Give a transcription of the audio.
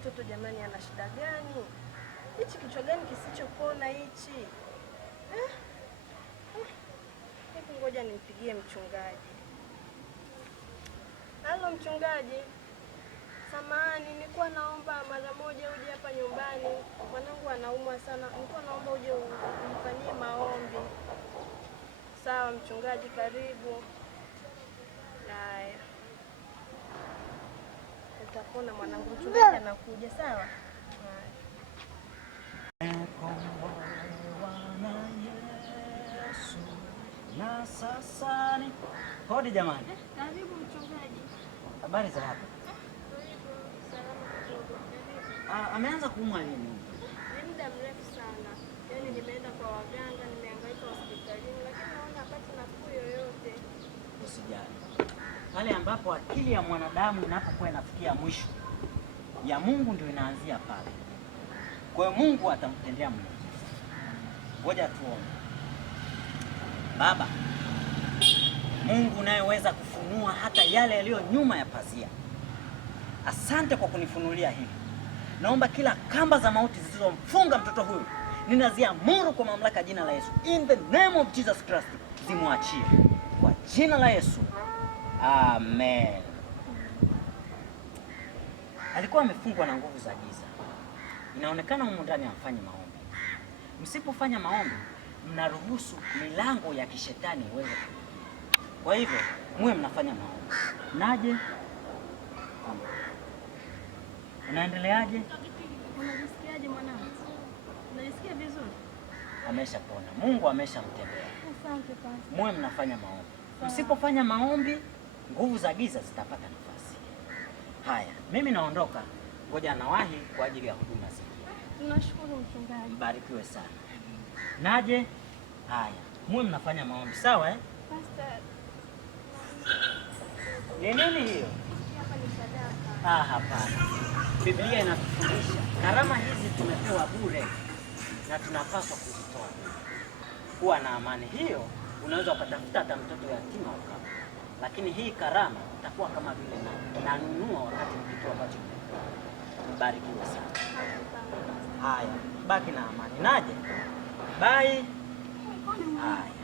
mtoto jamani ana shida gani? Hichi kichwa gani kisichopona hichi? Hebu ngoja nimpigie mchungaji. Halo mchungaji. Samahani, nilikuwa naomba mara moja uje hapa nyumbani. Mwanangu anaumwa sana. Nilikuwa naomba uje umfanyie maombi. Sawa mchungaji, karibu. Haya. Utapona mwanangu, mchungaji anakuja, sawa? Na sasa ni hodi jamani. Karibu mchungaji. Habari za hapa? Karibu. Salama kidogo. Ameanza kuumwa lini? Ni muda mrefu sana. Yaani nimeenda kwa waganga, nimehangaika hospitalini, lakini naona hapati nafuu yoyote. Usijali. Pale ambapo akili ya mwanadamu inapokuwa inafikia mwisho, ya Mungu ndio inaanzia pale. Kwa hiyo Mungu atamtendea muujiza. Ngoja tuone. Baba, Mungu unayeweza kufunua hata yale yaliyo nyuma ya pazia, asante kwa kunifunulia hili. Naomba kila kamba za mauti zilizomfunga mtoto huyu ninaziamuru kwa mamlaka jina la Yesu. In the name of Jesus Christ, zimwachie kwa jina la Yesu. Amen. Alikuwa amefungwa na nguvu za giza. Inaonekana humu ndani amfanye maombi. Msipofanya maombi, mnaruhusu milango ya kishetani iweze kuingia. Kwa hivyo, muwe mnafanya maombi. Naje? Unaendeleaje? Unajisikiaje mwanangu? Unajisikia vizuri? Ameshapona. Mungu ameshamtendea. Asante Pastor. Muwe mnafanya maombi. Msipofanya maombi, nguvu za giza zitapata nafasi. Haya, mimi naondoka. Ngoja nawahi kwa ajili ya huduma zingine. Tunashukuru mchungaji. Mbarikiwe sana. Naje? Haya, muwe mnafanya maombi, sawa Pastor. Ni nini hiyo? Hapa ni sadaka. Hapana. Biblia inatufundisha karama hizi tumepewa bure na tunapaswa kuzitoa. Kuwa na amani. Hiyo unaweza ukatafuta hata mtoto yatima ukapa. Lakini hii karama itakuwa kama vile nanunua wakati kitu ambacho mbarikiwe sana. Haya, baki na amani. Naje? Bye. Haya.